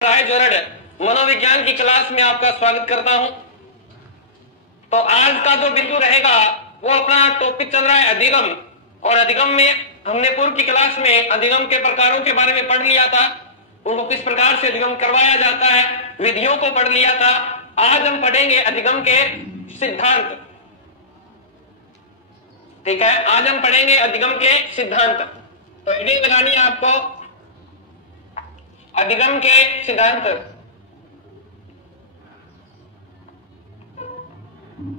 मनोविज्ञान की क्लास में आपका स्वागत करता हूं। तो आज का जो बिंदु रहेगा वो अपना टॉपिक चल रहा है अधिगम। और अधिगम में हमने पूर्व की क्लास में अधिगम के प्रकारों के बारे में पढ़ लिया था, उनको किस प्रकार से अधिगम करवाया जाता है, विधियों को पढ़ लिया था। आज हम पढ़ेंगे अधिगम के सिद्धांत। ठीक है, आज हम पढ़ेंगे अधिगम के सिद्धांत। तो हेडिंग लगानी है आपको, अधिगम के सिद्धांत।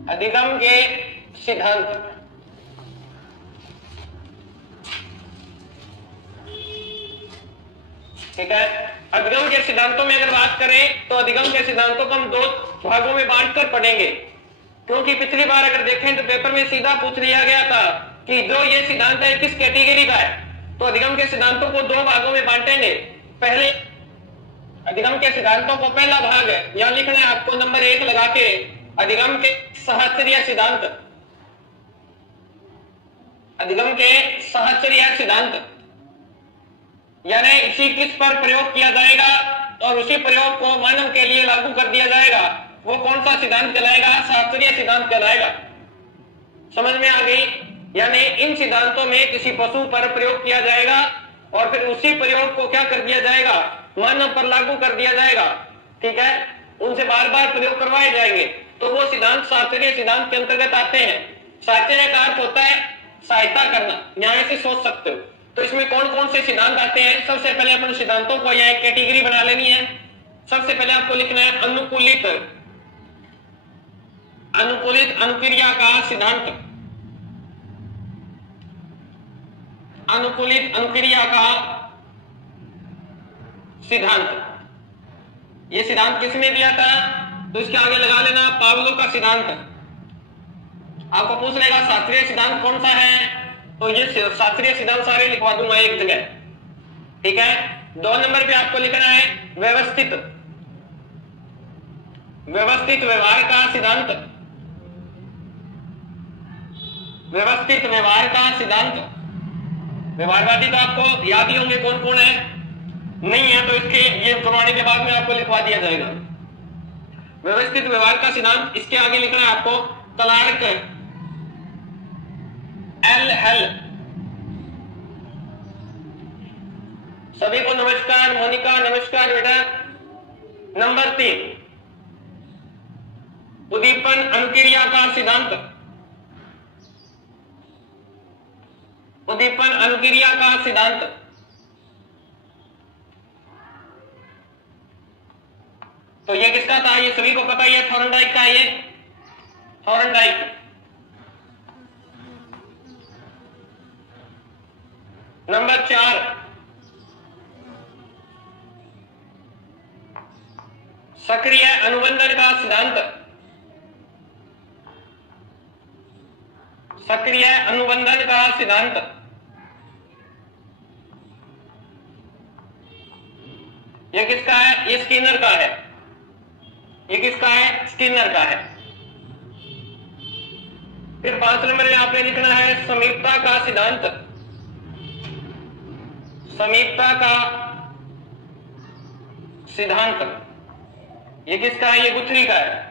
अधिगम के सिद्धांत। ठीक है, अधिगम के सिद्धांतों में अगर बात करें तो अधिगम के सिद्धांतों को हम दो भागों में बांटकर पढ़ेंगे, क्योंकि पिछली बार अगर देखें तो पेपर में सीधा पूछ लिया गया था कि जो ये सिद्धांत है किस कैटेगरी का है। तो अधिगम के सिद्धांतों को दो भागों में बांटेंगे। पहले अधिगम के सिद्धांतों को पहला भाग यहां लिखना है आपको नंबर 1 लगा के, अधिगम के सहचर्य सिद्धांत। अधिगम के सहचर्य सिद्धांत यानी इसी किस पर प्रयोग किया जाएगा और उसी प्रयोग को मानव के लिए लागू कर दिया जाएगा, वो कौन सा सिद्धांत कहलाएगा? सहचर्य सिद्धांत कहलाएगा। समझ में आ गई? यानी इन सिद्धांतों में किसी पशु पर प्रयोग किया जाएगा और फिर उसी प्रयोग को क्या कर दिया जाएगा? मानव पर लागू कर दिया जाएगा। ठीक है, उनसे बार बार प्रयोग करवाए जाएंगे, तो वो सिद्धांत सहचर्य सिद्धांत के अंतर्गत आते हैं। सहचर्य का अर्थ होता है सहायता करना, न्याय से सोच सकते हो। तो इसमें कौन कौन से सिद्धांत आते हैं? सबसे पहले अपन सिद्धांतों को यह कैटेगरी बना लेनी है। सबसे पहले आपको लिखना है अनुकूलित अनुक्रिया का सिद्धांत। अनुकूलित अनुक्रिया का सिद्धांत। ये सिद्धांत किसने दिया था? तो इसके आगे लगा लेना पावलो का सिद्धांत। आपको पूछ लेगा शास्त्रीय सिद्धांत कौन सा है, तो ये शास्त्रीय सिद्धांत सारे लिखवा दूंगा एक जगह। ठीक है, 2 नंबर पे आपको लिखना है व्यवस्थित व्यवहार का सिद्धांत। व्यवस्थित व्यवहार का सिद्धांत। व्यवहारवादी तो आपको याद ही होंगे कौन कौन है, नहीं है तो इसके ये करवाने के बाद में आपको लिखवा दिया जाएगा। व्यवस्थित व्यवहार का सिद्धांत। इसके आगे लिखना है आपको क्लार्क एल हेल। सभी को नमस्कार, मोनिका नमस्कार बेटा। नंबर 3 उद्दीपन अनुक्रिया का सिद्धांत। उद्दीपन अनुक्रिया का सिद्धांत। तो ये किसका था? ये सभी को पता ही है, थॉर्नडाइक का। ये थॉर्नडाइक। नंबर 4 सक्रिय अनुबंधन का सिद्धांत। सक्रिय अनुबंधन का सिद्धांत। ये किसका है? ये स्किनर का है। ये किसका है? स्किनर का है। फिर 5 नंबर में आपने लिखना है समीपता का सिद्धांत। समीपता का सिद्धांत। ये किसका है? ये गुथरी का है।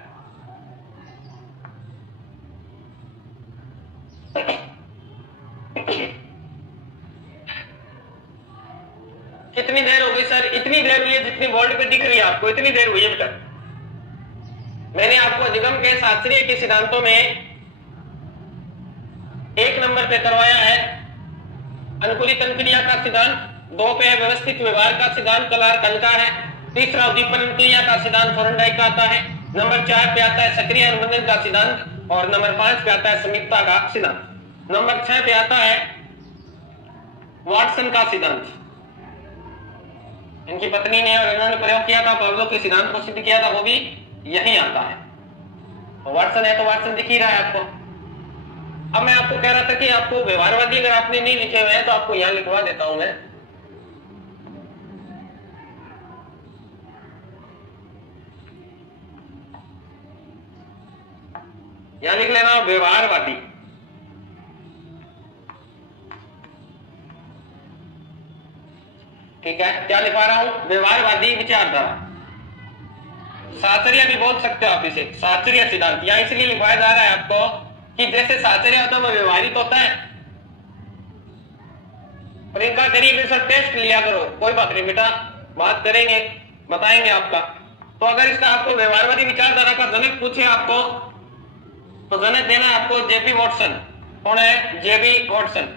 कितनी देर हो गई सर? इतनी देर हुई है जितनी बोर्ड पे दिख रही है आपको, इतनी देर हुई है बेटा। मैंने आपको अधिगम के शास्त्रीय के सिद्धांतों में 1 नंबर पे करवाया है अनुकूलित अनुक्रिया का सिद्धांत, 2 पे है व्यवस्थित व्यवहार का सिद्धांत, क्लार्क एल का है, तीसरा उद्दीपन अनुक्रिया का सिद्धांत थॉर्नडाइक का आता है, नंबर 4 पे आता है सक्रिय अनुबंधन का सिद्धांत और नंबर 5 पे आता है समीपता का सिद्धांत। नंबर 6 पे आता है वाटसन का सिद्धांत। इनकी पत्नी ने और इन्होंने प्रयोग किया था, पावलो के सिद्धांत को सिद्ध किया था, वो भी यही आता है। वाटसन है तो वाटसन दिख ही रहा है आपको। अब मैं आपको कह रहा था कि आपको व्यवहारवादी अगर आपने नहीं लिखे हुए हैं तो आपको यहां लिखवा देता हूं मैं। यहां लिख लेना व्यवहारवादी। ठीक है, क्या लिखवा रहा हूं? व्यवहारवादी विचारधारा। साहचर्य भी बोल सकते हो आप इसे, साहचर्य सिद्धांत। यहाँ इसलिए लिखवाया जा रहा है आपको कि जैसे साहचर्य होता है वो व्यवहारिक होता है, और इनका करीब सर टेस्ट लिया करो। कोई बात नहीं बेटा, बात करेंगे, बताएंगे आपका। तो अगर इसका आपको व्यवहारवादी विचारधारा का जनक पूछे आपको, तो जनक देना आपको जेबी वॉटसन। कौन है? जेबी वॉटसन।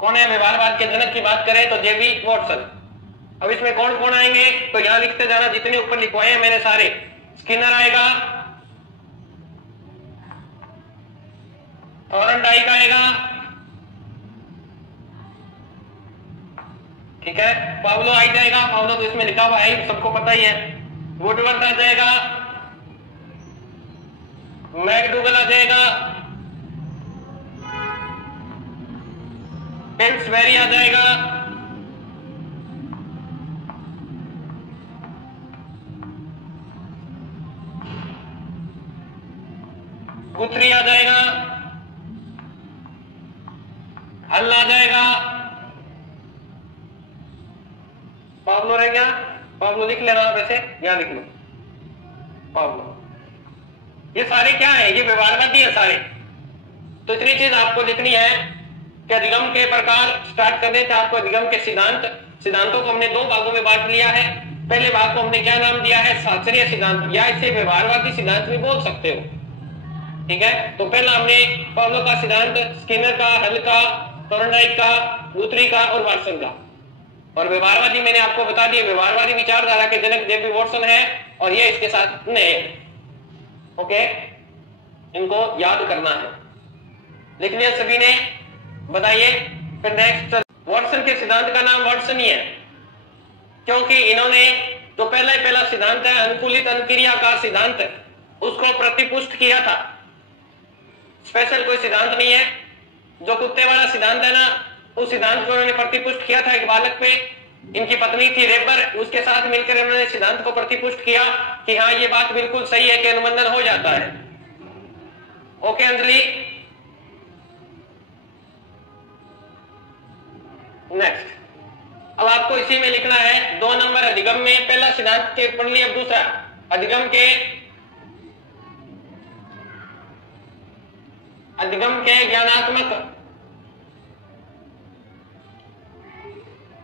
कौन है व्यवहारवाद के जनक की बात करें तो जेबी वॉटसन। अब इसमें कौन कौन आएंगे तो यहां लिखते जाना, जितने ऊपर लिखवाए हैं मैंने सारे। स्किनर आएगा, थॉर्नडाइक आएगा, ठीक है, पावलो आ जाएगा, पावलो तो इसमें लिखा हुआ है, सबको पता ही है। वुडवर्थ आ जाएगा, मैकडूगल आ जाएगा, पिल्सबेरी आ जाएगा, गुथरी आ जाएगा, हल आ जाएगा, पावलो रह गया। पावलो लिख लेना वैसे, यहां लिख लो पावलो। ये सारे क्या है? ये व्यवहारवादी है सारे। तो इतनी चीज आपको लिखनी है कि अधिगम के प्रकार स्टार्ट करने थे आपको। अधिगम के सिद्धांतों को हमने दो भागों में बांट लिया है। पहले भाग को हमने क्या नाम दिया है? साहचर्य सिद्धांत, या इसे व्यवहारवादी सिद्धांत भी बोल सकते हो, ठीक है। तो पहला हमने पावलो का सिद्धांत, स्किनर का, हल का, थॉर्नडाइक का, गुथरी का और वाटसन का। और व्यवहारवादी मैंने आपको बता दिया, व्यवहारवादी विचारधारा के जनक जेबी वॉटसन है, और ये इसके साथ नए। ओके, इनको याद करना है। लिख लिया सभी ने? बताइए। फिर नेक्स्ट, वॉटसन के सिद्धांत का नाम वॉटसन ही है, क्योंकि इन्होंने जो पहला सिद्धांत है अनुकूलित अनुक्रिया का सिद्धांत, उसको प्रतिपुष्ट किया था। स्पेशल कोई सिद्धांत नहीं है। जो कुत्ते वाला सिद्धांत है ना, उस सिद्धांत को उन्होंने प्रतिपुष्ट किया था एक बालक पे। इनकी पत्नी थी रेबर, उसके साथ मिलकर उन्होंने सिद्धांत को प्रतिपुष्ट किया कि हाँ ये बात बिल्कुल सही है कि अनुबंधन हो जाता है। Okay Anjali, next. अब आपको इसी में लिखना है 2 नंबर अधिगम में। पहला सिद्धांत के पढ़ लिया, अब दूसरा अधिगम के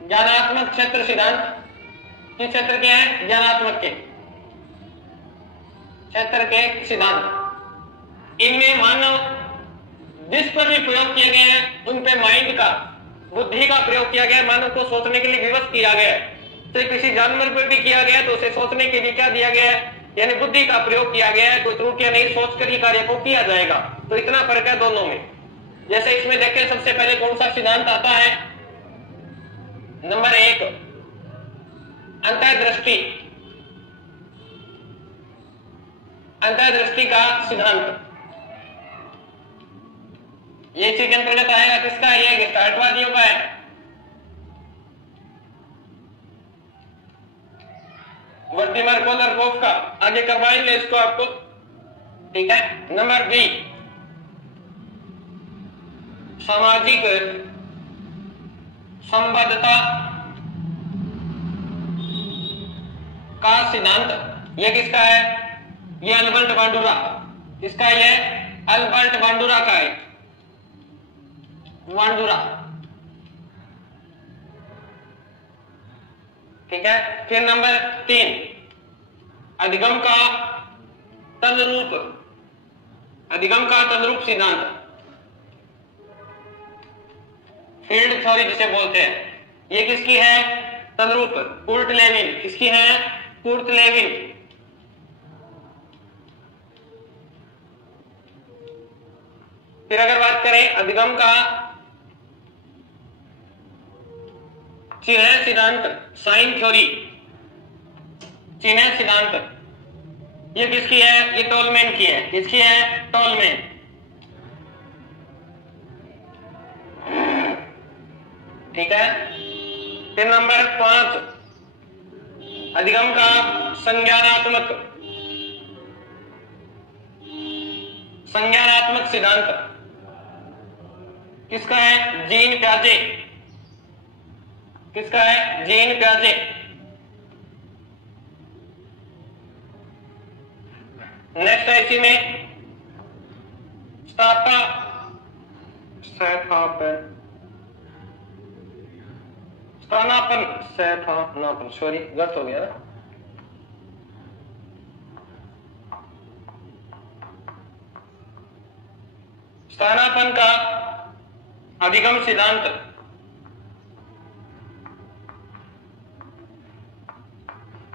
ज्ञानात्मक क्षेत्र सिद्धांत। किस क्षेत्र के हैं? ज्ञानात्मक के क्षेत्र के सिद्धांत। इनमें मानव जिस पर भी प्रयोग किए गए हैं उन पे माइंड का, बुद्धि का प्रयोग किया गया है। मानव को सोचने के लिए विवश किया गया है। तो किसी जानवर पर भी किया गया तो उसे सोचने के लिए क्या दिया गया है? यानी बुद्धि का प्रयोग किया गया है। कोई त्रुटियां नहीं, सोचकर ही कार्य को किया जाएगा। तो इतना फर्क है दोनों में। जैसे इसमें देखें, सबसे पहले कौन सा सिद्धांत आता है? नंबर 1, अंतर्दृष्टि। अंतर्दृष्टि का सिद्धांत ये इसी के अंतर्गत आएगा। किसका? ये गेस्टाल्टवादियों का है। वर्टिमर कोलरकोफ का। आगे करवाएंगे इसको आपको, ठीक है। नंबर बी, सामाजिक संबद्धता का सिद्धांत। ये किसका है? ये अल्बर्ट बांडुरा। किसका? ये अल्बर्ट बांडुरा का है। बांडुरा, ठीक है। फिर नंबर 3, अधिगम का तदरूप। अधिगम का तदरूप सिद्धांत, फील्ड थ्योरी जिसे बोलते हैं। ये किसकी है? तदरूप, कुर्ट लेविन। किसकी है? Kurt Lewin. फिर अगर बात करें अधिगम का चिन्ह सिद्धांत, साइन थ्योरी, चिन्ह सिद्धांत, ये किसकी है? ये टोलमैन की है। किसकी है? टोलमैन। ठीक है। फिर नंबर 5, अधिगम का संज्ञानात्मक सिद्धांत। किसका है? जीन प्याजे। किसका है? जीन प्याजे। नेक्स्ट है इसी में स्थापना स्थानापन सॉरी गलत हो गया ना। स्थानापन का अधिगम सिद्धांत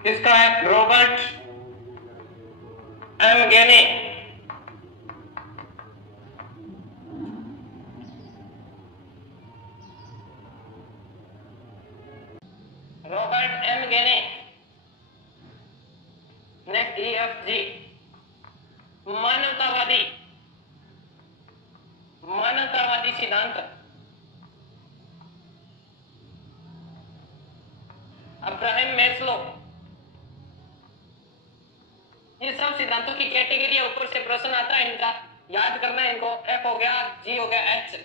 किसका है? Robert M Gagne. Robert M Gagne. Next EFG मानवतावादी सिद्धांत। Abraham Maslow. ये सब सिद्धांतों की कैटेगरी है, ऊपर से प्रश्न आता है इनका याद करना है। इनको F हो गया, G हो गया, H।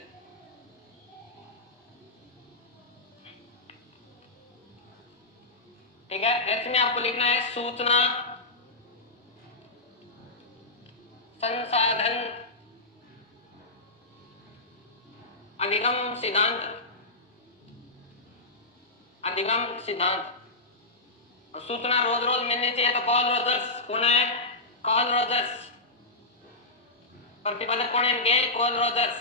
ठीक है। H में आपको लिखना है सूचना संसाधन अधिगम सिद्धांत। अधिगम सिद्धांत। सूचना रोज रोज मिलनी चाहिए, तो कॉल रोजर्स। कौन है? Call Rogers. प्रतिपादक कौन है इनके? Call Rogers.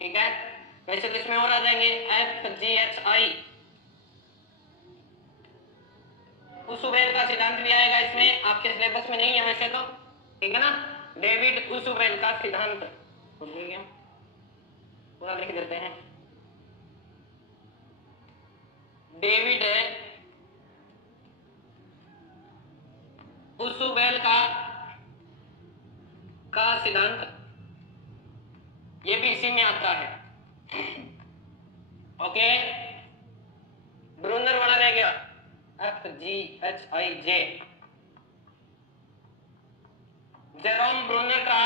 ठीक है। वैसे तो इसमें और आ जाएंगे FGHI। उसुबेल का सिद्धांत भी आएगा इसमें, आपके सिलेबस में नहीं है वैसे तो, ठीक है ना। डेविड उसुबेल का सिद्धांत पूरा लिख देते हैं। डेविड उसुबेल का सिद्धांत, ये भी इसी में आता है। ओके। ब्रूनर वाला रह गया FGHIJ। जेरोम ब्रूनर का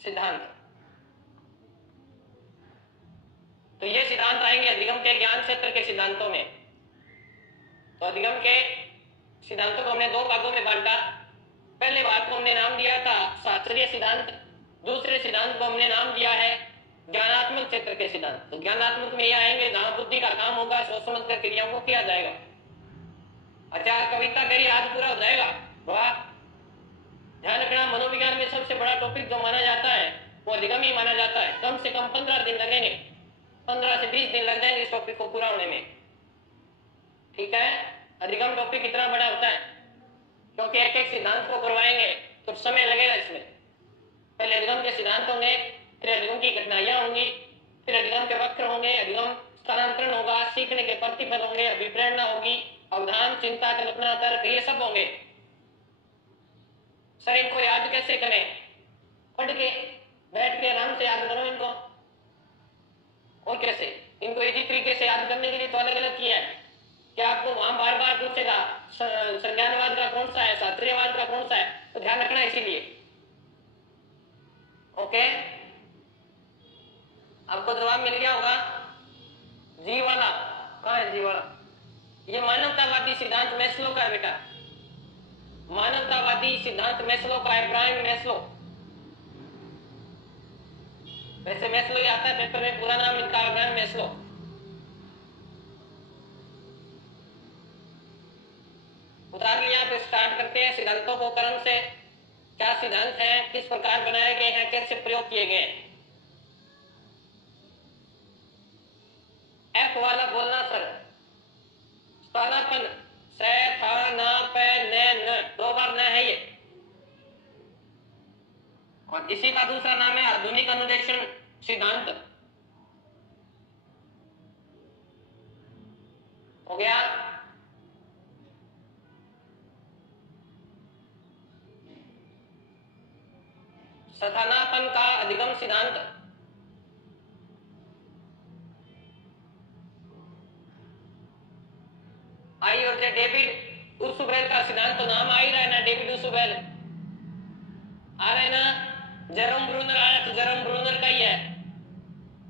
सिद्धांत। तो ये सिद्धांत आएंगे अधिगम के ज्ञान क्षेत्र के सिद्धांतों में। तो अधिगम के सिद्धांतों को हमने दो भागों में बांटा। पहले भाग को हमने नाम दिया था शास्त्रीय सिद्धांत, दूसरे सिद्धांत को हमने नाम दिया है ज्ञानात्मक क्षेत्र के सिद्धांत। तो ज्ञानात्मक में ये आएंगे जहां बुद्धि का काम होगा, सोच समझ कर क्रियाओं को किया जाएगा। अच्छा, कविता करी आज पूरा हो जाएगा। वाह। ध्यान रखना, मनोविज्ञान में सबसे बड़ा टॉपिक जो माना जाता है वो अधिगम ही माना जाता है। कम से कम 15 दिन लगेंगे, 15 से 20 दिन लग जाएंगे इस टॉपिक को पूरा होने में। ठीक है। अधिगम टॉपिक इतना बड़ा होता है क्योंकि एक एक सिद्धांत को करवाएंगे तो समय लगेगा इसमें। पहले अधिगम के सिद्धांत होंगे, फिर अधिगम की घटनाएं होंगी, फिर अधिगम के वक्र होंगे, अधिगम स्थानांतरण होगा, सीखने के प्रतिफल होंगे, अभिप्रेरणा होगी, अवधान, चिंता, कल्पना, तर्क, ये सब होंगे। सर इनको याद कैसे करें? पढ़ के, बैठ के आराम से याद करो इनको। और कैसे? इनको इसी तरीके से याद करने के लिए तो अलग अलग किया है। क्या आपको वहां बार बार पूछेगा संज्ञानवाद का कौन सा है, शास्त्रीयवाद का कौन सा है, तो ध्यान रखना इसीलिए। ओके, आपको जवाब मिल गया होगा। जी वाला कहाँ है? जी वाला ये मानवतावादी सिद्धांत मैस्लो का है बेटा। मानवतावादी सिद्धांत मैस्लो का है, अब्राहम मैस्लो। वैसे मैस्लो ही आता है पेपर में, पूरा नाम लिखा है अब्राहम मैस्लो। उतार लिया तो स्टार्ट करते हैं सिद्धांतों को क्रम से। क्या सिद्धांत है, किस प्रकार बनाए गए हैं, कैसे प्रयोग किए गए। F वाला बोलना सर। स्थानापन से था ना पे ने न, दो बार न है ये। और इसी का दूसरा नाम है आधुनिक अनुदेशन सिद्धांत। हो गया। स्थानापन का अधिगम सिद्धांत। आई और जे डेविड उसुबेल का सिद्धांत तो नाम आ ही रहा है ना, डेविड उसुबेल आ रहा है ना, जेरोम ब्रूनर आया तो जेरोम ब्रूनर का ही है।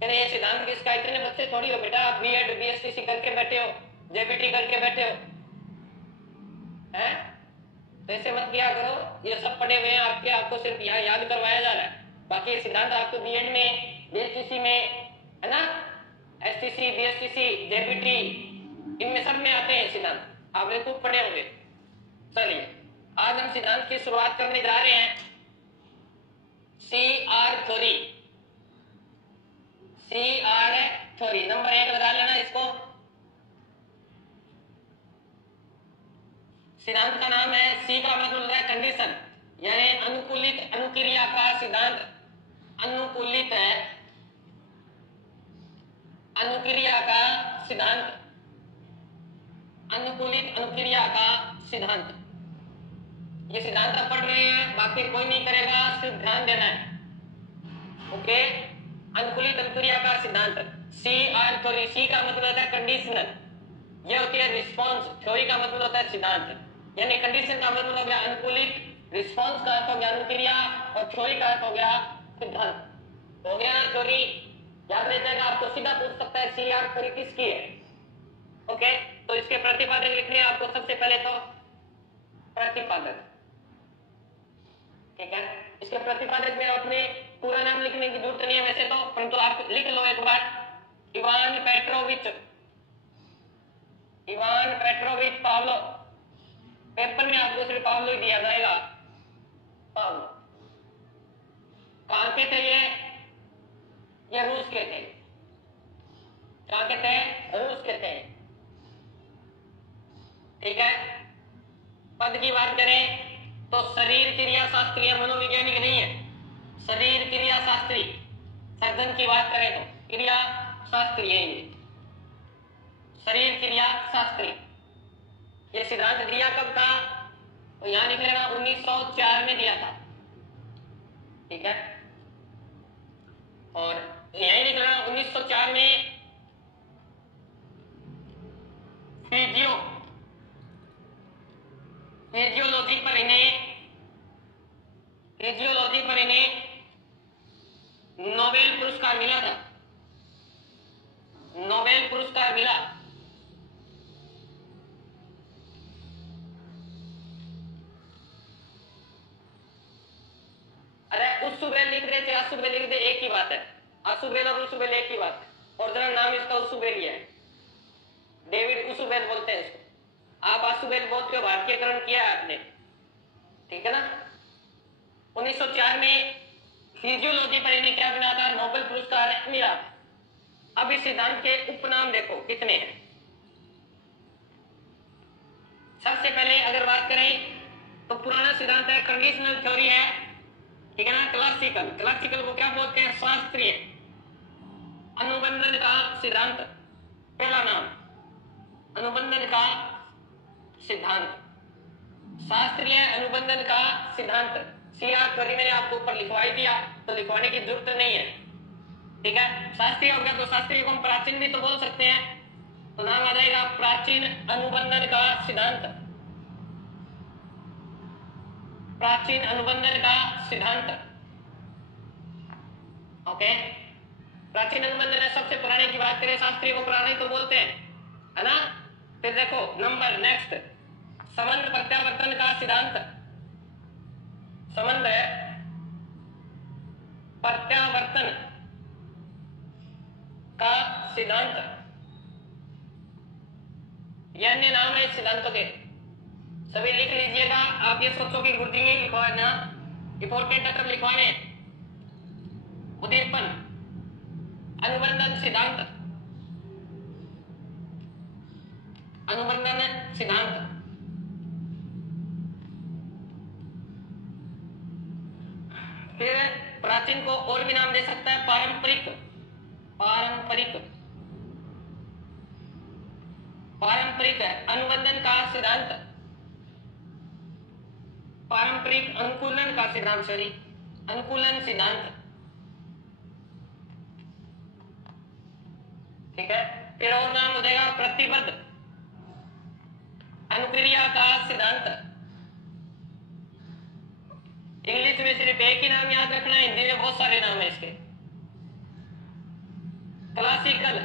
कहते ये सिद्धांत किसका? इतने बच्चे थोड़ी हो बेटा, आप बीएड बीएसटीसी करके बैठे हो, जेबीटी करके बैठे हो हैं, तो ऐसे मत किया करो। ये सब पढ़े हुए हैं आपके, आपको सिर्फ यहाँ याद करवाया जा रहा है, बाकी ये सिद्धांत आपको बीएड में बीएसटीसी में है ना, एसटीसी बीएसटीसी जेबीटी इनमें सब में आते हैं सिद्धांत, आपने खूब पढ़े होंगे। चलिए आज हम सिद्धांत की शुरुआत करने जा रहे हैं। CR theory, CR theory number 1 लगा लेना इसको। सिद्धांत का नाम है, सी का मतलब है कंडीशन, यानी अनुकूलित अनुक्रिया का सिद्धांत। अनुकूलित है अनुक्रिया का सिद्धांत, अनुकूलित अनुक्रिया का सिद्धांत। ये सिद्धांत आप पढ़ रहे हैं, बाकी कोई नहीं करेगा, सिर्फ ध्यान देना है। ओके, अनुकूलित अनुक्रिया का सिद्धांत, CR थ्योरी। सी का मतलब होता है कंडीशनल, ये होती है रिस्पांस। थ्योरी का मतलब होता है सिद्धांत, यानी कंडीशन का मतलब हो गया अनुकूलित, रिस्पांस का अर्थ हो गया अनुक्रिया और थ्योरी का अर्थ हो गया सिद्धांत। हो गया ना थ्योरी? याद रह जाएगा, आपको सीधा पूछ सकता है CR थ्योरी किसकी है। ओके, तो इसके प्रतिपादक लिखने हैं आपको सबसे पहले तो प्रतिपादक, ठीक है। इसके प्रतिपादक में अपने पूरा नाम लिखने की जरूरत नहीं है वैसे तो, परंतु आप लिख लो एक बार, Ivan Petrovich, Ivan Petrovich Pavlov. Paper में आपको सिर्फ पाव्लो ही दिया जाएगा, पाव्लो। कहां के थे ये रूस के थे। कहां के थे? रूस के थे, ठीक है। पद की बात करें तो शरीर क्रिया शास्त्री, मनोवैज्ञानिक नहीं है, शरीर क्रिया शास्त्री। सर्जन की बात करें तो क्रिया शास्त्री है ये, शरीर क्रिया शास्त्री। ये सिद्धांत दिया कब था? तो यहां लिख लेना 1904 में दिया था, ठीक है। और यही लिख लेना 1904 में फिजियोलॉजी पर इन्हें नोबेल पुरस्कार मिला था, नोबेल पुरस्कार मिला। अरे उसुबेल लिख रहे थे, असुबेल लिख दे, एक ही बात है। असुबेल और उसुबेल एक ही बात है, ओरिजिनल नाम इसका उसुबेल ही है, डेविड उसुबेल बोलते हैं इसको। आप असुबेल बोलते हो, भारतीयकरण किया है आपने, ठीक है ना। 1904 में फिजियोलॉजी पर इन्हें क्या मिला था? नोबेल पुरस्कार मिला। अब इस सिद्धांत के उपनाम देखो कितने हैं। सबसे पहले अगर बात करें तो पुराना सिद्धांत है कंडीशनल थ्योरी है, ठीक है ना। क्लासिकल, क्लासिकल को क्या बोलते हैं? शास्त्रीय अनुबंधन का सिद्धांत, पहला नाम अनुबंधन का सिद्धांत, शास्त्रीय अनुबंधन का सिद्धांत। CR थ्योरी मैंने आपको ऊपर लिखवा ही दिया, तो लिखवाने की जरूरत नहीं है, ठीक है। शास्त्रीय हो गया तो शास्त्रीय को हम प्राचीन भी तो बोल सकते हैं, तो नाम आ जाएगा प्राचीन अनुबंधन का सिद्धांत, प्राचीन अनुबंधन का सिद्धांत। ओके, प्राचीन अनुबंधन है, सबसे पुराने की बात करें, शास्त्रीय को पुराने तो बोलते हैं, है ना। फिर देखो नंबर नेक्स्ट, संबंध प्रत्यावर्तन का सिद्धांत, संबंध प्रत्यावर्तन का सिद्धांत, ये अन्य नाम है इस सिद्धांतों के, सभी लिख लीजिएगा। आप ये सोचो कि गुरुजी ने लिखवाना, इंपॉर्टेंट है तब लिखवाने। उद्दीपन अनुबंधन सिद्धांत, अनुबंधन सिद्धांत। फिर प्राचीन को और भी नाम दे सकता है, पारंपरिक, पारंपरिक, पारंपरिक अनुबंधन का सिद्धांत, पारंपरिक अनुकूलन का सिद्धांत, सॉरी अनुकूलन सिद्धांत, ठीक है। फिर और नाम हो जाएगा प्रतिबद्ध अनुक्रिया का सिद्धांत, इंग्लिश में सिर्फ एक ही नाम याद रखना है, हिंदी में बहुत सारे नाम है इसके। क्लासिकल,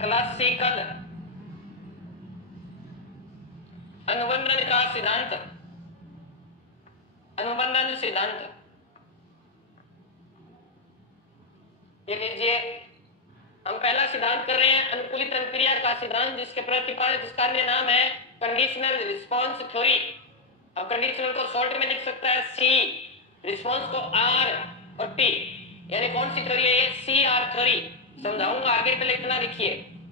क्लासिकल अनुबंधन का सिद्धांत, अनुबंधन सिद्धांत। ये लीजिए, हम पहला सिद्धांत कर रहे हैं अनुकूलित अनुक्रिया का सिद्धांत, जिसके प्रतिपादक जिसका अन्य नाम है कंडीशनल रिस्पांस थ्योरी। अब कंडीशनल को शॉर्ट में लिख सकता है सी, रिस्पांस को आर और टी, यानी कौन सी थ्योरी है? C R theory. समझाऊंगा आगे, पहले इतना लिखिए।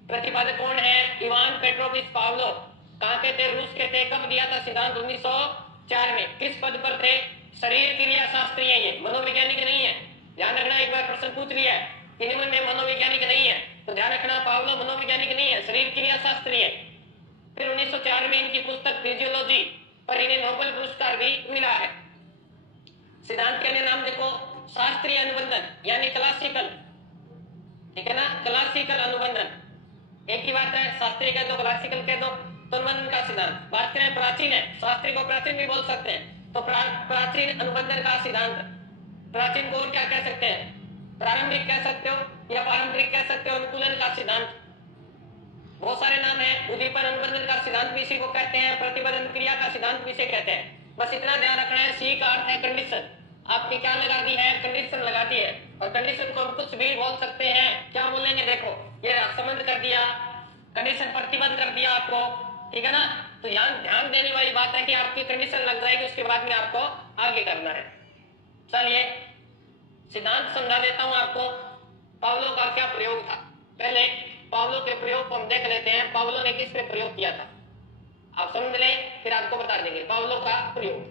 प्रतिपादक कौन है? Ivan Petrovich Pavlov. कहां के थे? रूस के थे। कब दिया था सिद्धांत? 1904 में। किस पद पर थे? शरीर क्रिया शास्त्री है ये, मनोवैज्ञानिक नहीं है। ध्यान रखना, एक बार प्रश्न पूछ लिया है कि निम्न में मनोवैज्ञानिक नहीं है, तो ध्यान रखना पावलोव मनोवैज्ञानिक नहीं है, शरीर क्रिया शास्त्री है। फिर 1904 में इनकी पुस्तक फिजियोलॉजी पर इन्हें नोबेल पुरस्कार भी मिला है। सिद्धांत के अन्य नाम देखो, शास्त्रीय अनुबंधन यानी क्लासिकल, ठीक है ना, क्लासिकल अनुबंधन। एक ही बात है, शास्त्रीय कह दो, क्लासिकल कह दो, तो अनुबंधन का सिद्धांत। बात करें प्राचीन है, शास्त्रीय को प्राचीन भी बोल सकते हैं, तो प्राचीन अनुबंधन का सिद्धांत। प्राचीन को क्या कह सकते हैं? प्रारंभिक कह सकते हो या पारंपरिक कह सकते हो। अनुकूलन का सिद्धांत, बहुत सारे नाम है। उद्दीपन अनुबंधन का सिद्धांत भी इसी को कहते हैं, प्रतिबंध क्रिया का सिद्धांत भी इसे कहते हैं। बस इतना ध्यान रखना है, सी का अर्थ है कंडीशन। आपने क्या लगा दी है? कंडीशन लगा दी है। और कंडीशन को हम कुछ भी बोल सकते हैं, क्या बोलेंगे? देखो, ये संबंध कर दिया, कंडीशन प्रतिबंध कर दिया आपको, ठीक है ना। तो ध्यान देने वाली बात है कि आपकी कंडीशन लग जाएगी, उसके बाद में आपको आगे करना है। चलिए सिद्धांत समझा देता हूं आपको। पावलोव का क्या प्रयोग था? पहले पावलोव के प्रयोग को हम देख लेते हैं। पावलोव ने किस पे प्रयोग किया था, आप समझ लें, फिर आपको बता देंगे पावलोव का प्रयोग।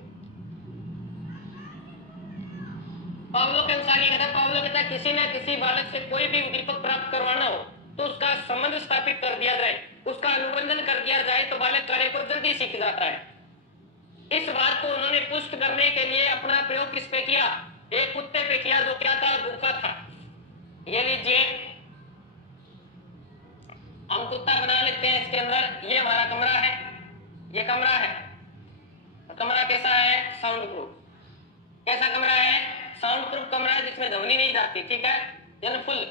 पावलोव के अनुसार ये कहता, पावलोव कहता है किसी न किसी बालक से कोई भी उद्दीपक प्राप्त करवाना हो तो उसका संबंध स्थापित कर दिया जाए, उसका अनुबंधन कर दिया जाए तो बालक कार्य को जल्दी सीख जाता है। इस बात को उन्होंने पुष्ट करने के लिए अपना प्रयोग किस पे किया? एक कुत्ते पे किया, जो क्या था? भूखा था। ये लीजिए, हम कुत्ता बना लेते हैं इसके अंदर। ये हमारा कमरा है, ये कमरा है। कमरा कैसा है? Sound proof. कैसा कमरा है? साउंड प्रूफ कमरा है, जिसमें ध्वनि नहीं जाती, ठीक है, यानी फुल।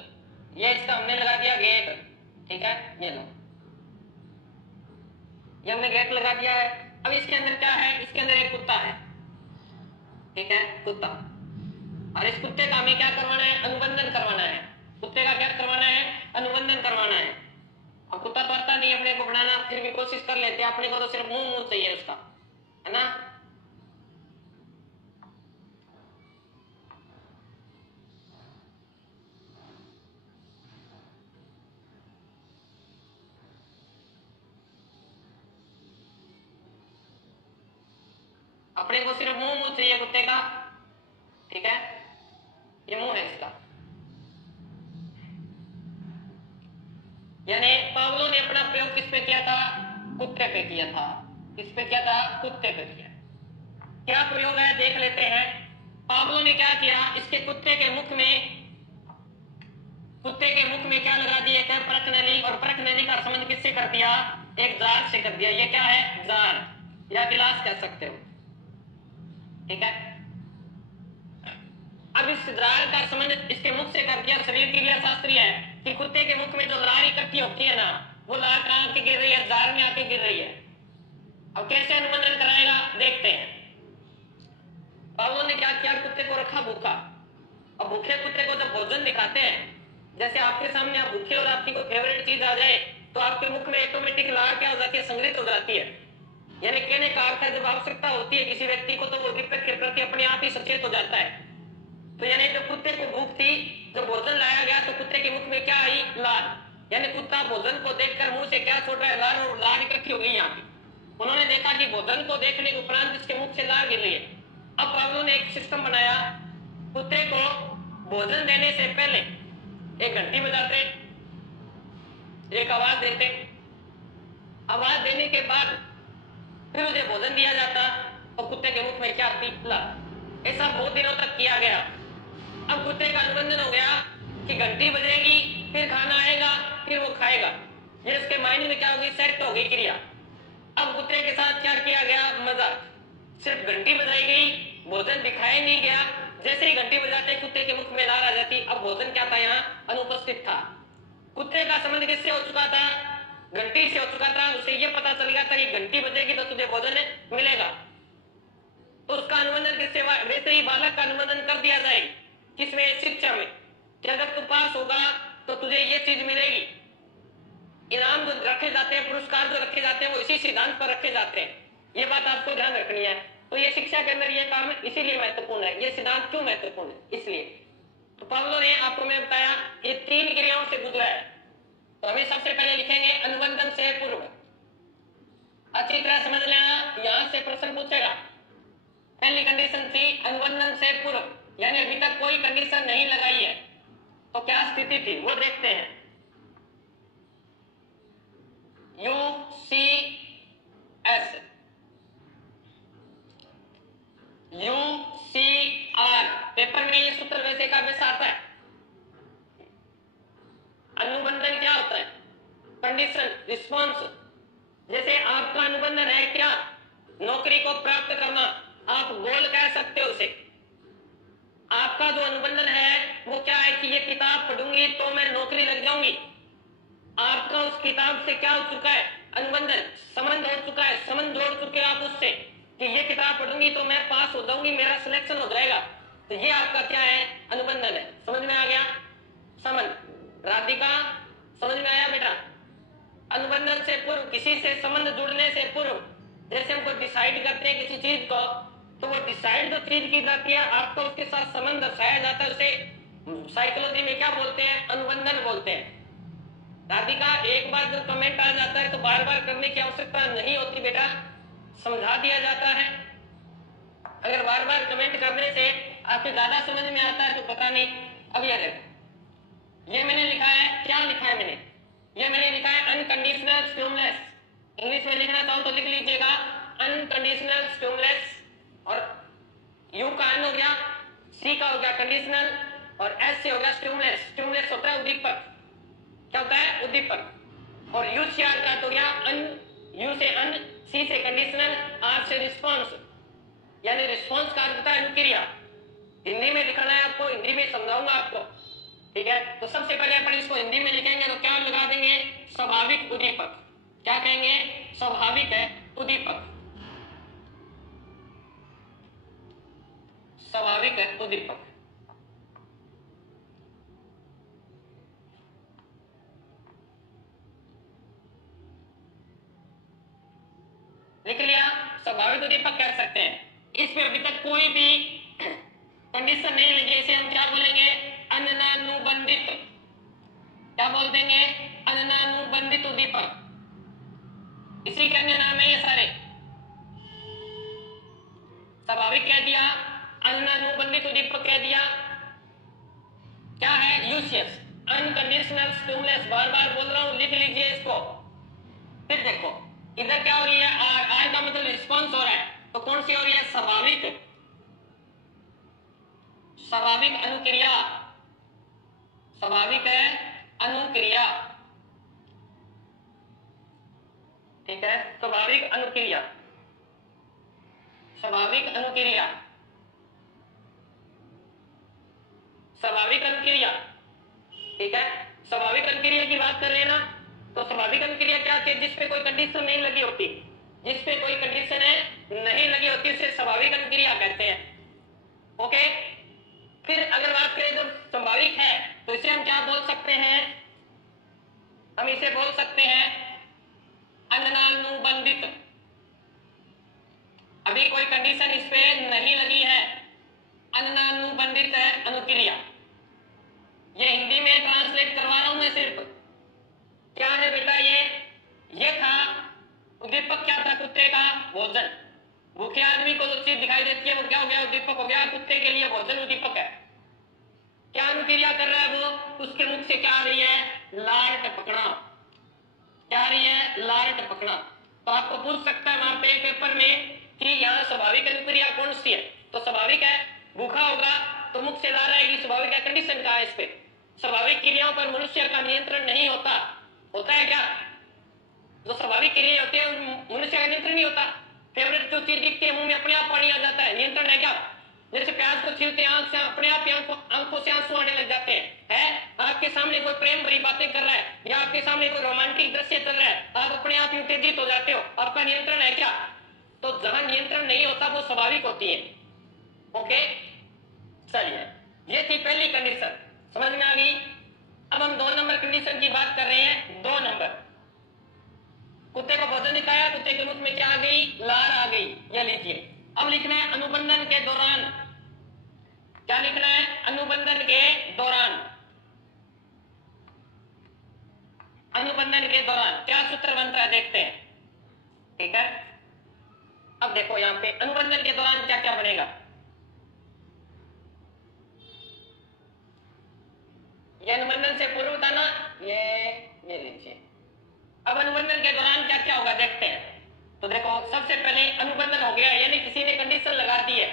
ये इसका हमने लगा दिया गेट, ठीक है, ये लो, ये हमने गेट लगा दिया है। अब इसके अंदर क्या है? इसके अंदर एक कुत्ता है, ठीक है, कुत्ता। और इस कुत्ते का हमें क्या करवाना है? अनुबंधन करवाना है। कुत्ते का क्या करवाना है? अनुबंधन करवाना है। अब कुत्ता तो आता नहीं अपने को बनाना, फिर भी कोशिश कर लेते हैं। अपने को तो सिर्फ मुंह चाहिए उसका, है ना। अपने को सिर्फ मुंह चाहिए कुत्ते का, ठीक है, ये मुंह है इसका। यानी पावलोव ने अपना प्रयोग किस पे किया था? कुत्ते पे किया था। किस पे किया था? कुत्ते पे किया। क्या प्रयोग है देख लेते हैं। पावलोव ने क्या किया? इसके कुत्ते के मुख में क्या लगा दिया? क्या? परख नली। और परख नली का संबंध किससे कर दिया? एक जार से कर दिया। ये क्या है? जार या गिलास कह सकते हो, ठीक है। अब इस जार का संबंध इसके मुख से कर दिया। शरीर क्रिया शास्त्री है कि कुत्ते के मुख में जो लार इकट्ठी होती है ना, वो लार कहां आके गिर रही है? जार में आके गिर रही है। अब कैसे अनुबंधन कराएगा देखते हैं। पावलोव ने क्या किया? कुत्ते को रखा भूखा। अब भूखे कुत्ते को जब भोजन दिखाते हैं, जैसे आपके सामने आप भूखे और आपकी कोई फेवरेट चीज आ जाए, तो आपके मुख में ऑटोमेटिक लार क्या हो जाती है? संग्रहित हो जाती है। यानी कहने का अर्थ है, जब आवश्यकता होती है किसी व्यक्ति को, तो वो दीपक के प्रति अपने आप ही सचेत हो जाता है। तो यानी जो कुत्ते को भूख थी, जब भोजन लाया गया तो कुत्ते के मुख में क्या आई? लार। यानी कुत्ता भोजन को देखकर मुंह से क्या छोड़ रहा है? लार। और लार इकट्ठी हो गई यहाँ की। उन्होंने देखा कि भोजन को देखने के उपरांत इसके मुख से लार गिर रही है। अब पावलोव ने एक सिस्टम बनाया, कुत्ते को भोजन देने से पहले एक घंटी बजाते, एक आवाज देते, आवाज देने के बाद फिर उसे भोजन दिया जाता और कुत्ते के मुख में क्या आती? लार। ऐसा बहुत दिनों तक किया गया। अब कुत्ते का अनुबंधन हो गया कि घंटी बजेगी, फिर खाना आएगा, फिर वो खाएगा। ये उसके माइंड में क्या होगी? सेट हो गई क्रिया। अब कुत्ते के साथ क्या किया गया? मजाक। सिर्फ घंटी बजाई गई, भोजन दिखाया नहीं गया। जैसे ही घंटी बजाते कुत्ते के मुख में लार आ जाती। अब भोजन क्या था? यहाँ अनुपस्थित था। कुत्ते का संबंध किससे हो चुका था? घंटी से हो चुका था। उसे यह पता चल गया था कि घंटी बजेगी तो तुझे भोजन मिलेगा। तो उसका अनुबंधन किससे? वैसे ही बालक का अनुबंधन कर दिया जाए किसमें? शिक्षा में, कि अगर तू पास होगा तो तुझे ये चीज मिलेगी। इनाम जो रखे जाते हैं, पुरस्कार जो रखे जाते हैं, वो इसी सिद्धांत पर रखे जाते हैं। ये बात आपको ध्यान रखनी है। तो ये शिक्षा के अंदर ये काम इसीलिए महत्वपूर्ण है। ये सिद्धांत क्यों महत्वपूर्ण है? इसलिए तो पावलो ने आपको मैं बताया ये 3 क्रियाओं से गुजरा है। तो हमें सबसे पहले लिखेंगे अनुबंधन से पूर्व। अच्छी तरह समझ लेना, यहां से प्रश्न पूछेगा। पहली कंडीशन थी अनुबंधन से पूर्व, यानी अभी तक कोई कंडीशन नहीं लगाई है तो क्या स्थिति थी वो देखते हैं। UCS UCR पेपर में ये सूत्र वैसे का वैसा आता है। अनुबंधन क्या होता है? Condition response. जैसे आपका अनुबंधन है क्या? नौकरी को प्राप्त करना, आप गोल कह सकते हो उसे। आपका जो अनुबंधन है वो क्या है कि ये किताब पढ़ूंगी तो मैं नौकरी लग जाऊंगी। आपका उस किताब से क्या हो चुका है? अनुबंधन, संबंध हो चुका है, संबंध जोड़ चुके आप उससे कि ये किताब पढ़ूंगी तो मैं पास हो जाऊंगी, मेरा सिलेक्शन हो जाएगा। तो ये आपका क्या है? अनुबंधन है। समझ में आ गया? संबंध। राधिका समझ में आया बेटा? अनुबंधन से पूर्व, किसी से संबंध जुड़ने से पूर्व, जैसे हमको डिसाइड करते हैं किसी चीज को, तो वो डिसाइड जो चीज की जाती है आपको उसके साथ संबंध दर्शाया जाता है, उसे साइकोलॉजी में क्या बोलते हैं? अनुबंधन बोलते हैं। राधिका एक बार जब कमेंट आ जाता है तो बार बार करने की आवश्यकता नहीं होती बेटा, समझा दिया जाता है। अगर बार बार कमेंट करने से आपको ज्यादा समझ में आता है तो पता नहीं। अब ये देखो, ये मैंने लिखा है, क्या लिखा है मैंने? ये मैंने लिखा है अनकंडीशनल स्टिमुलस। इंग्लिश में लिखना चाहो तो लिख लीजिएगा अनकंडीशनल स्टिमुलस। और यू का अन हो गया, सी का हो गया कंडीशनल, और एस से हो गया स्टिमुलस। स्टिमुलस होता है उद्दीपक। क्या होता है? उद्दीपक। और यू से आर का तो गया अन, यू से अन, सी से कंडीशनल, आर से रिस्पॉन्स, यानी रिस्पॉन्स का अर्थ होता है अनुक्रिया। हिंदी में लिखना है आपको, हिंदी में समझाऊंगा आपको, ठीक है? तो सबसे पहले अपन इसको हिंदी में लिखेंगे तो क्या लगा देंगे? स्वाभाविक उद्दीपक। क्या कहेंगे? स्वाभाविक है उद्दीपक। स्वाभाविक है उद्दीपक। लिख लिया? स्वाभाविक उद्दीपक कह सकते हैं। इसमें अभी तक कोई भी कंडीशन नहीं लगी, इसे हम क्या बोलेंगे? अननानुबंधित। क्या बोल देंगे? अननानुबंधित उद्दीपक। इसी के अन्य नाम है ये सारे। स्वाभाविक कह दिया, अननानुबंधित उद्दीपक कह दिया। क्या है? यूसियस अनकंडीशनल स्टिमुलस। बार बार बोल रहा हूं, लिख लीजिए इसको। फिर देखो इधर क्या हो रही है? आर। आर का मतलब रिस्पॉन्स हो रहा है, तो कौन सी हो रही है? स्वाभाविक। स्वाभाविक अनुक्रिया। स्वाभाविक है अनुक्रिया, ठीक है? स्वाभाविक अनुक्रिया, स्वाभाविक अनुक्रिया, स्वाभाविक अनुक्रिया, ठीक है? स्वाभाविक अनुक्रिया की बात कर रहे हैं ना, तो स्वाभाविक अनुक्रिया क्या होती है? जिसपे कोई कंडीशन नहीं लगी होती, जिसपे कोई कंडीशन है नहीं लगी होती उसे स्वाभाविक अनुक्रिया कहते हैं। ओके? फिर अगर बात करें जब स्वाभाविक है तो इसे हम क्या बोल सकते हैं? हम इसे बोल सकते हैं अननानुबंधित। अभी कोई कंडीशन इस पे नहीं लगी है, अननानुबंधित है अनुक्रिया। ये हिंदी में ट्रांसलेट करवा रहा हूं मैं सिर्फ। क्या है बेटा? ये था उद्दीपक। क्या था? कुत्ते का भोजन। भूखे आदमी को जो चीज दिखाई देती है वो क्या हो गया? उद्दीपक हो गया। कुत्ते के लिए भोजन उद्दीपक है। क्या अनुक्रिया कर रहा है वो? उसके मुख से क्या आ रही है? लार टपकना। क्या आ रही है? लार टपकना। तो आपको पूछ सकता है वहां पे पेपर में कि यहाँ स्वाभाविक अनुक्रिया कौन सी है? तो स्वाभाविक है, भूखा होगा तो मुख से लार आएगी। स्वाभाविक है, कंडीशन का है इस पे। स्वाभाविक क्रियाओं पर मनुष्य का नियंत्रण नहीं होता। होता है क्या? जो स्वाभाविक क्रिया होती है मनुष्य का नियंत्रण नहीं होता। फेवरेट जो चीज दिखती है मुंह में अपने आप पानी आ जाता है, नियंत्रण है क्या? जैसे प्याज को छीलते हैं आंख से अपने आप ही आंखों से आंसू आने लग जाते हैं। है आपके सामने कोई प्रेम भरी बातें कर रहा है या आपके सामने कोई रोमांटिक दृश्य चल रहा है, आप अपने आप ही उत्तेजित हो जाते हो, आपका नियंत्रण है क्या? तो जहां नियंत्रण नहीं होता वो स्वाभाविक होती है। ओके चलिए, ये थी पहली कंडीशन, समझ में आ गई। अब हम 2 नंबर कंडीशन की बात कर रहे हैं। 2 नंबर, कुत्ते को भोजन दिखाया, कुत्ते के मुख में क्या आ गई? लार आ गई। यह लीजिए, अब लिखना है अनुबंधन के दौरान। क्या लिखना है? अनुबंधन के दौरान। अनुबंधन के दौरान क्या सूत्र बनता है देखते हैं, ठीक है। अब देखो यहां पे अनुबंधन के दौरान क्या क्या बनेगा। ये अनुबंधन से पूर्व था ना, ये लीजिए। अब अनुबंधन के दौरान क्या क्या होगा देखते हैं। तो देखो सबसे पहले अनुबंधन हो गया, यानी किसी ने कंडीशन लगा दी है।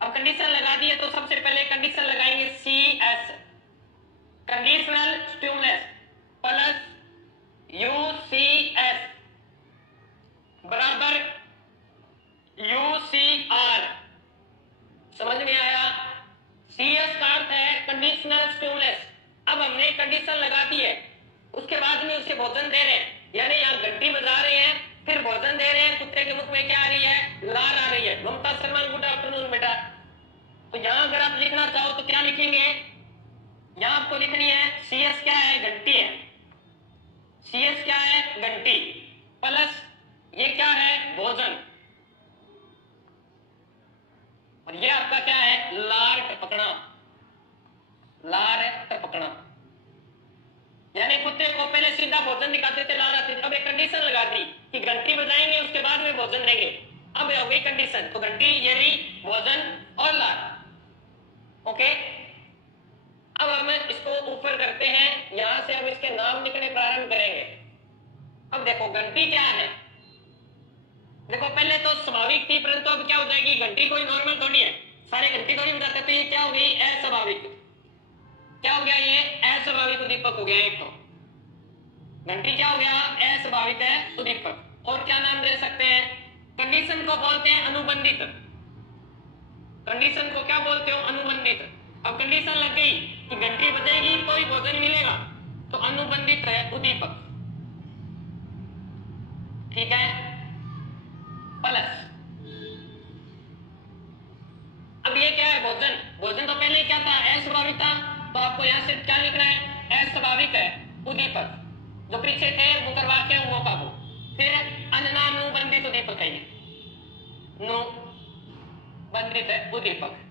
अब कंडीशन लगा दी है तो सबसे पहले कंडीशन लगाएंगे CS, conditional stimulus plus UCS बराबर UCR। समझ में आया? CS का अर्थ है कंडीशनल स्टिमुलस। अब हमने कंडीशन लगा दी है, उसके बाद में उसे भोजन दे रहे हैं, यानी यहाँ घंटी बजा रहे हैं, फिर भोजन दे रहे हैं। कुत्ते के मुख में क्या आ रही है? लार आ रही है। ममता सलमान, गुड आफ्टरनून बेटा। तो यहाँ अगर आप लिखना चाहो तो क्या लिखेंगे? यहाँ आपको लिखनी है CS क्या है? घंटी है। CS क्या है? घंटी प्लस ये क्या है? भोजन, और ये आपका क्या है? लार टपकना। लार टपकना, यानी कुत्ते को पहले सीधा भोजन दिखाते थे, लार आती थी। अब एक कंडीशन लगा दी कि घंटी बजाएंगे, उसके बाद में भोजन देंगे। अब हो गई कंडीशन, तो घंटी यानी भोजन और लार। ओके, अब हम इसको ऊपर करते हैं, यहां से हम इसके नाम लिखने प्रारंभ करेंगे। अब देखो घंटी क्या है, देखो पहले तो स्वाभाविक थी, परंतु अब क्या हो जाएगी? घंटी कोई नॉर्मल थोड़ी है, सारे घंटी थोड़ी बजाते थे। ये क्या हो गई? अस्वाभाविक। क्या हो गया? ये अस्वाभाविक उद्दीपक हो गया। एक तो घंटी क्या हो गया? अस्वाभाविक है उद्दीपक। और क्या नाम दे सकते हैं? कंडीशन को बोलते हैं अनुबंधित। कंडीशन को क्या बोलते हो? अनुबंधित। अब कंडीशन लग गई कि घंटी बजेगी तो ही भोजन मिलेगा, तो अनुबंधित है उद्दीपक, ठीक है। प्लस अब ये क्या है? भोजन। भोजन तो पहले क्या था? अस्वाभाविक था, तो आपको यहां से क्या लिखना है? अस्वाभाविक है उद्दीपक, जो पीछे थे वो करवा के वो का वो। फिर अनुबंधित उद्दीपक है, अनुबंधित है उद्दीपक।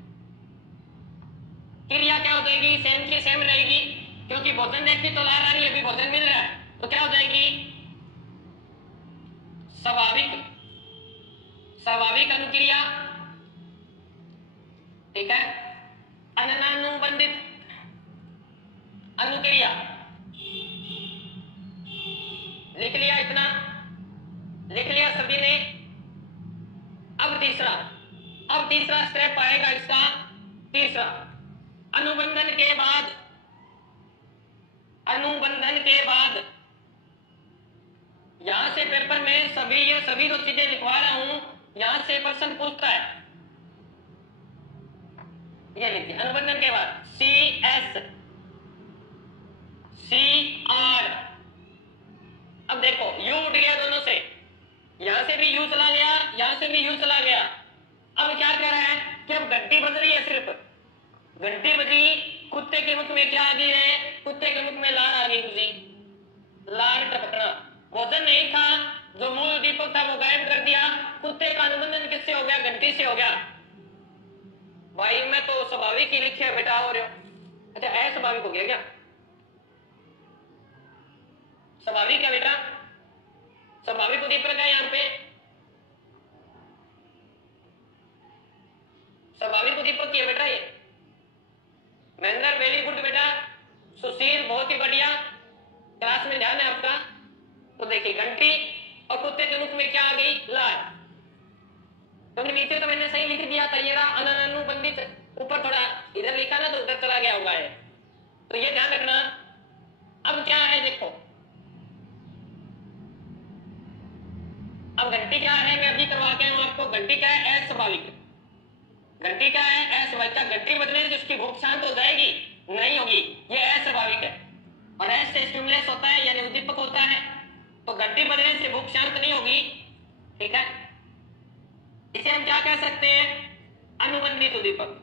क्रिया क्या हो जाएगी? सेम की सेम रहेगी, क्योंकि भोजन देखती तो लार आ रही है, अभी भोजन मिल रहा है, तो क्या हो जाएगी? स्वाभाविक, स्वाभाविक अनुक्रिया, ठीक है। अनुबंधित अनुक्रिया लिख लिया, इतना लिख लिया सभी ने। अब तीसरा स्टेप आएगा इसका, तीसरा अनुबंधन के बाद यहां से पेपर में सभी जो चीजें लिखवा रहा हूं, यहां से प्रश्न पूछता है। ये लिखिए, अनुबंधन के बाद CS CR। अब देखो U उठ गया दोनों से, यहां से भी U चला गया, यहां से भी U चला गया। अब क्या कर रहा है कि अब घंटी बज रही है, सिर्फ घंटी बजी, कुत्ते के मुख में क्या आ गई है? कुत्ते के मुख में लार आ गई, लार टपकना। भोजन नहीं था, जो मूल दीपक था वो गायब कर दिया। कुत्ते का अनुबंधन किससे हो गया? घंटी से हो गया। भाई मैं तो स्वाभाविक ही लिखे बेटा, हो रहे हो। अच्छा अस्वाभाविक हो गया क्या? स्वाभाविक है बेटा, स्वाभाविक उद्दीपक है यहाँ पे, स्वाभाविक उद्दीपक की है बेटा ये। महेंद्र वेरी गुड बेटा, सुशील बहुत ही बढ़िया, क्लास में ध्यान है आपका। तो देखिए घंटी और कुत्ते के मुख में क्या आ गई? लार। क्योंकि नीचे तो मैंने सही लिख दिया था, ये रहा अनुबंधित, ऊपर थोड़ा इधर लिखा ना तो उधर चला गया होगा ये, तो ये ध्यान रखना। अब क्या है देखो, अब घंटी क्या है मैं अभी करवा के हूं आपको। घंटी क्या है? अस्वाभाविक। घंटी क्या है? अस्वाभाविक। क्या घंटी बजने से उसकी भूख शांत हो जाएगी? नहीं होगी, ये अस्वाभाविक है। और ऐसे स्टिमुलस होता है यानी उद्दीपक होता है, तो घंटी बजने से भूख शांत नहीं होगी। ठीक है, इसे हम क्या कह सकते हैं? अनुबंधित उद्दीपक।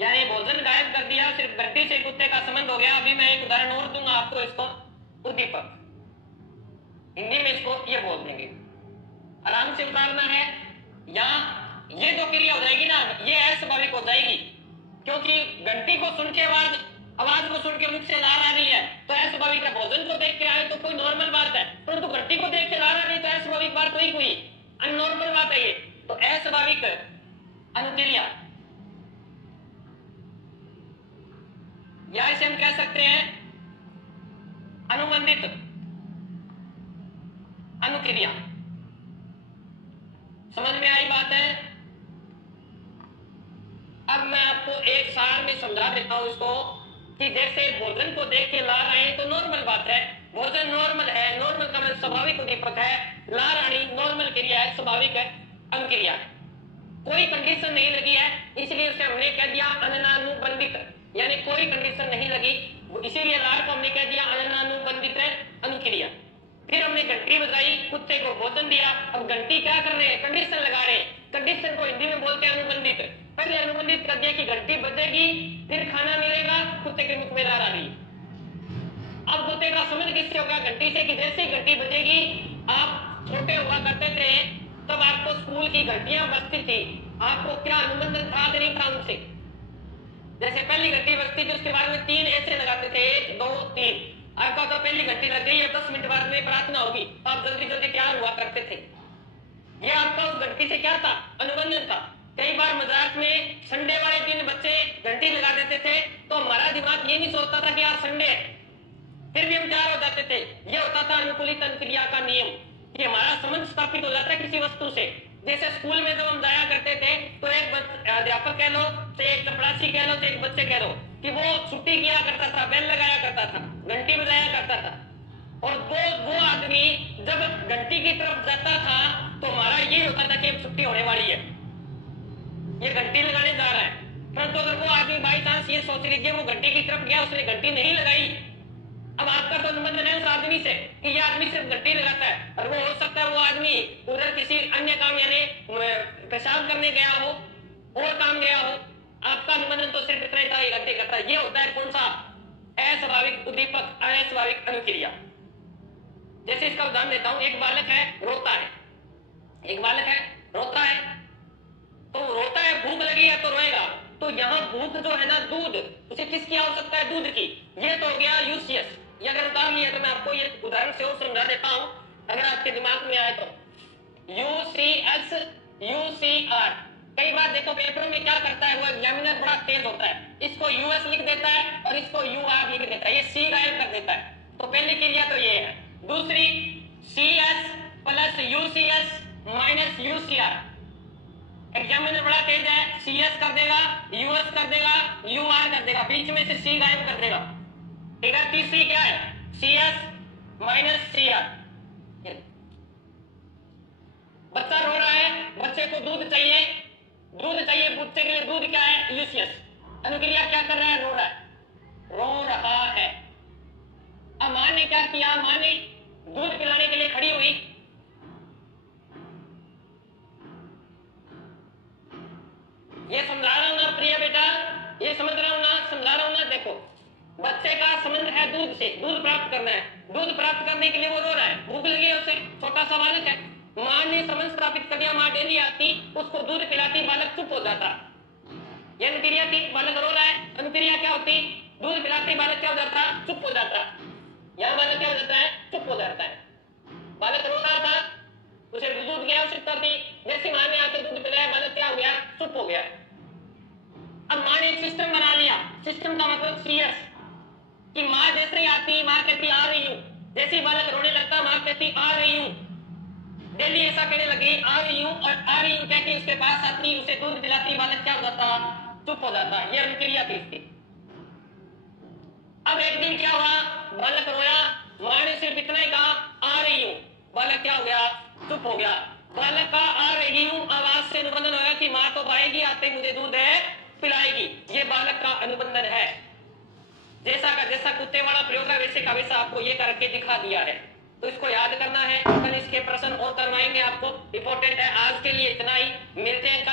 यानी भोजन गायब कर दिया, सिर्फ घंटी से कुत्ते का संबंध हो गया। अभी मैं एक उदाहरण और दूंगा आपको, इसको उद्दीपक हिंदी में इसको ये बोल देंगे। आराम से उतारना है। या ये जो क्रिया हो जाएगी ना, ये अस्वाभाविक हो जाएगी, क्योंकि घंटी को सुन के बाद आवाज को सुन के मुख से लार आ रही है तो अस्वाभाविक है। भोजन को देख के आए तो कोई नॉर्मल बात है, परंतु घंटी को देख के लार आ रही तो अस्वाभाविक बात हुई, कोई अननॉर्मल बात है ये। तो अस्वाभाविक अनुक्रिया, या इसे हम कह सकते हैं अनुबंधित अनुक्रिया। समझ में आई बात है? अब मैं आपको एक सार में समझा देता हूं इसको, कि जैसे भोजन को देख के ला रहे हैं तो नॉर्मल बात है, भोजन नॉर्मल है, नॉर्मल का मतलब स्वाभाविक उद्दीपक है, ला रानी नॉर्मल क्रिया है, स्वाभाविक है, अनुक्रिया है, कोई कंडीशन नहीं लगी है, इसलिए उसे हमने कह दिया अननानुबंधित, यानी कोई कंडीशन नहीं लगी, इसीलिए लार को हमने कह दिया अननानुबंधित है अनुक्रिया। फिर हमने घंटी बजाई, कुत्ते को भोजन दिया। अब घंटी क्या कर रहे हैं? कंडीशन लगा रहे हैं। कंडीशन को हिंदी में बोलते हैं अनुबंधित। पहले अनुबंधित कर दिया कि घंटी बजेगी, फिर खाना मिलेगा, कुत्ते के मुख में लार आ रही। अब कुत्ते का संबंध किससे होगा? घंटी से। कि जैसे ही घंटी बजेगी, आप छोटे हुआ करते थे तब आपको स्कूल की घंटियां बजती थी, आपको क्या अनुबंधन था नहीं था उनसे? जैसे पहली घंटी बजती थी, उसके बाद में 3 ऐसे लगाते थे, 1 2 3। आपका तो पहली घंटी लग गई है, 10 मिनट बाद में प्रार्थना होगी, तो आप जल्दी जल्दी तैयार हुआ करते थे। ये आपका उस घंटी से क्या था? अनुबंधन था। कई बार मजाक में संडे वाले दिन बच्चे घंटी लगा देते थे, तो हमारा दिमाग ये नहीं सोचता था कि यार संडे है, फिर भी हम तैयार हो जाते थे। ये होता था अनुकूलित अनुक्रिया का नियम, कि हमारा संबंध स्थापित हो जाता है किसी वस्तु से। जैसे स्कूल में जब हम जाया करते थे तो एक अध्यापक कह लो, चाहे एक चपरासी कह लो, चाहे एक बच्चे कह लो, कि वो छुट्टी किया करता था, बेल लगाया करता था, घंटी बजाया करता था। और वो आदमी जब घंटी की तरफ जाता था तो हमारा ये होता था कि अब छुट्टी होने वाली है, ये घंटी लगाने जा रहा है। परंतु अगर वो आदमी बाई चांस ये सोच लीजिए वो घंटी की तरफ गया, उसने घंटी नहीं लगाई, अब आपका तो संबंध है उस आदमी से कि ये आदमी सिर्फ घंटी लगाता है, और वो हो सकता है वो आदमी उधर किसी अन्य काम यानी पेशाब करने गया हो और काम गया हो। आपका अनुबंधन तो सिर्फ इतना ही था, घंटे करता है। ये होता है कौन सा? अस्वाभाविक उद्दीपक, अस्वाभाविक अनुक्रिया। जैसे इसका उदाहरण देता हूं, एक बालक है रोता है, एक बालक है रोता है, तो रोता है, भूख लगी है तो रोएगा। तो यहाँ भूख जो है ना, दूध, उसे किसकी आवश्यकता है? दूध की। ये तो हो गया यूसीएस। ये अगर उदाहरण लिया तो मैं आपको ये उदाहरण से और समझा देता हूं, अगर आपके दिमाग में आए तो। यूसीएस, यूसीआर। कई बार देखो पेपरों में क्या करता है वो एग्जामिनर, बड़ा तेज होता है, इसको यूएस लिख देता है और इसको यूआर लिख देता है, ये सी गायब कर देता है। तो पहली क्रिया तो ये है। दूसरी, CS plus UCS minus UCR. Examiner बड़ा तेज है, सीएस कर देगा, यूएस कर देगा, यूआर कर देगा, बीच में से सी गायब कर देगा। ठीक है। तीसरी क्या है? CS minus CR. बच्चा रो रहा है, बच्चे को दूध चाहिए, दूध चाहिए, बच्चे के लिए दूध क्या है? यूसीएस। अनुक्रिया क्या कर रहा है? रो रहा है, रो रहा है। अब मां ने क्या किया? मां ने दूध पिलाने के लिए खड़ी हुई, ये समझा रहा हूं ना प्रिय बेटा, ये समझ रहा हूं ना, समझा रहा हूं ना। देखो बच्चे का संबंध है दूध से, दूध प्राप्त करना है, दूध प्राप्त करने के लिए वो रो रहा है, भूख लगी है उसे, छोटा सा बालक है। मां ने संबंध स्थापित कर दिया, मां डेली आती, उसको दूध पिलाती, बालक चुप हो जाता। ये अनुक्रिया थी, बालक रो रहा है। अनुक्रिया क्या होती? दूध पिलाती, बालक क्या हो जाता? चुप हो जाता। यहाँ बालक क्या हो जाता है? चुप हो जाता है। बालक रो रहा था, उसे दूध की आवश्यकता थी, जैसे मां ने आके दूध पिलाया, बालक क्या हो गया? चुप हो गया। अब मां ने एक सिस्टम बना लिया, सिस्टम का मतलब सीएस, कि मां जैसे ही आती, मां कहती आ रही हूं, जैसे ही बालक रोने लगता, मां कहती आ रही हूं, डेली ऐसा कहने लगी आ रही हूं, और आ रही हूं कहती उसके पास आती, उसे दूध पिलाती, बालक क्या हो जाता? चुप हो जाता। यह अनुक्रिया थी इसकी। अब एक दिन क्या हुआ? बालक रोया, मां ने सिर्फ इतना ही कहा आ रही हूं, बालक क्या हो गया? चुप हो गया। बालक का आ रही हूं आवाज से अनुबंधन होगा कि माँ तो पाएगी, आते मुझे दूध है पिलाएगी। ये बालक का अनुबंधन है। जैसा का जैसा कुत्ते वाला प्रयोग है वैसे का वैसा आपको ये करके दिखा दिया है, तो इसको याद करना है। कल इसके प्रश्न और करवाएंगे आपको, इंपॉर्टेंट है। आज के लिए इतना ही, मिलते हैं।